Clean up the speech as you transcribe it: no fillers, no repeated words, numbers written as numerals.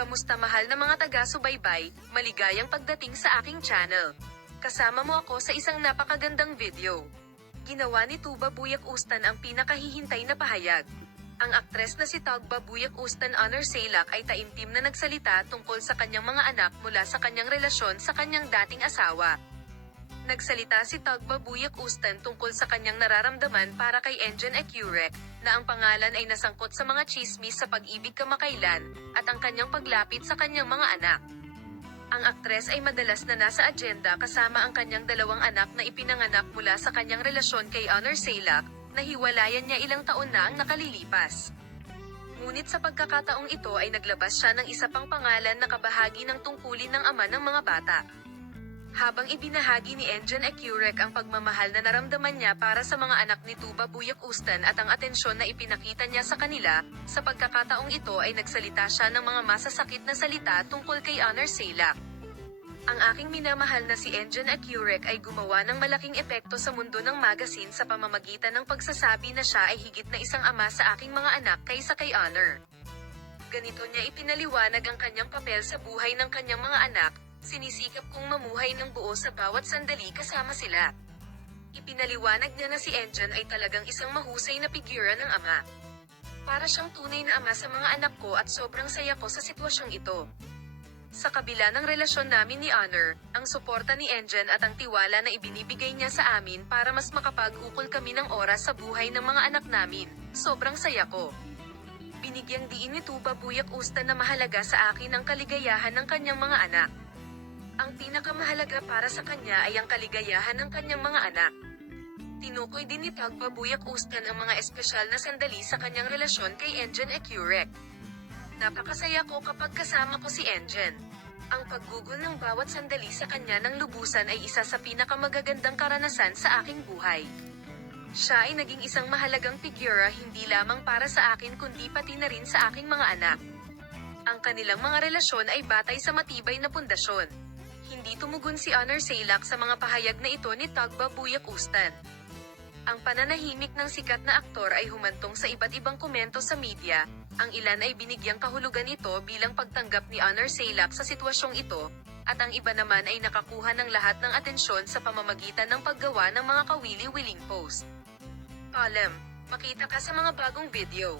Kamusta mahal na mga taga-subaybay, maligayang pagdating sa aking channel. Kasama mo ako sa isang napakagandang video. Ginawa ni Tuba Buyak Ustan ang pinakahihintay na pahayag. Ang aktres na si Tugba Buyak Ustan Honor Sailak ay taimtim na nagsalita tungkol sa kanyang mga anak mula sa kanyang relasyon sa kanyang dating asawa. Nagsalita si Tugba Buyak Ustan tungkol sa kanyang nararamdaman para kay Enjen Ecurek, na ang pangalan ay nasangkot sa mga chismis sa pag-ibig kamakailan, at ang kanyang paglapit sa kanyang mga anak. Ang aktres ay madalas na nasa agenda kasama ang kanyang dalawang anak na ipinanganak mula sa kanyang relasyon kay Honor Sailak, na hiwalayan niya ilang taon na ang nakalilipas. Ngunit sa pagkakataong ito ay naglabas siya ng isa pang pangalan na kabahagi ng tungkulin ng ama ng mga bata. Habang ibinahagi ni Enjen Ecurek ang pagmamahal na naramdaman niya para sa mga anak ni Tuba Buyak Ustan at ang atensyon na ipinakita niya sa kanila, sa pagkakataong ito ay nagsalita siya ng mga masasakit na salita tungkol kay Honor Sailak. Ang aking minamahal na si Enjen Ecurek ay gumawa ng malaking epekto sa mundo ng magazine sa pamamagitan ng pagsasabi na siya ay higit na isang ama sa aking mga anak kaysa kay Honor. Ganito niya ipinaliwanag ang kanyang papel sa buhay ng kanyang mga anak. Sinisikap kong mamuhay ng buo sa bawat sandali kasama sila. Ipinaliwanag niya na si Enjen ay talagang isang mahusay na figura ng ama. Para siyang tunay na ama sa mga anak ko at sobrang saya ko sa sitwasyong ito. Sa kabila ng relasyon namin ni Honor, ang suporta ni Enjen at ang tiwala na ibinibigay niya sa amin para mas makapag-ukol kami ng oras sa buhay ng mga anak namin, sobrang saya ko. Binigyang diin ni Tuba Buyak Ustan na mahalaga sa akin ang kaligayahan ng kanyang mga anak. Ang pinakamahalaga para sa kanya ay ang kaligayahan ng kanyang mga anak. Tinukoy din ni Tugba Buyak Ustan ang mga espesyal na sandali sa kanyang relasyon kay Enjen Ecurek. Napakasaya ko kapag kasama ko si Enjen. Ang paggugol ng bawat sandali sa kanya ng lubusan ay isa sa pinakamagagandang karanasan sa aking buhay. Siya ay naging isang mahalagang figura hindi lamang para sa akin kundi pati na rin sa aking mga anak. Ang kanilang mga relasyon ay batay sa matibay na pundasyon. Hindi tumugon si Honor Sailak sa mga pahayag na ito ni Tugba Buyak Ustan. Ang pananahimik ng sikat na aktor ay humantong sa iba't ibang komento sa media, ang ilan ay binigyang kahulugan ito bilang pagtanggap ni Honor Sailak sa sitwasyong ito, at ang iba naman ay nakakuha ng lahat ng atensyon sa pamamagitan ng paggawa ng mga kawili-wiling post. Column, makita ka sa mga bagong video.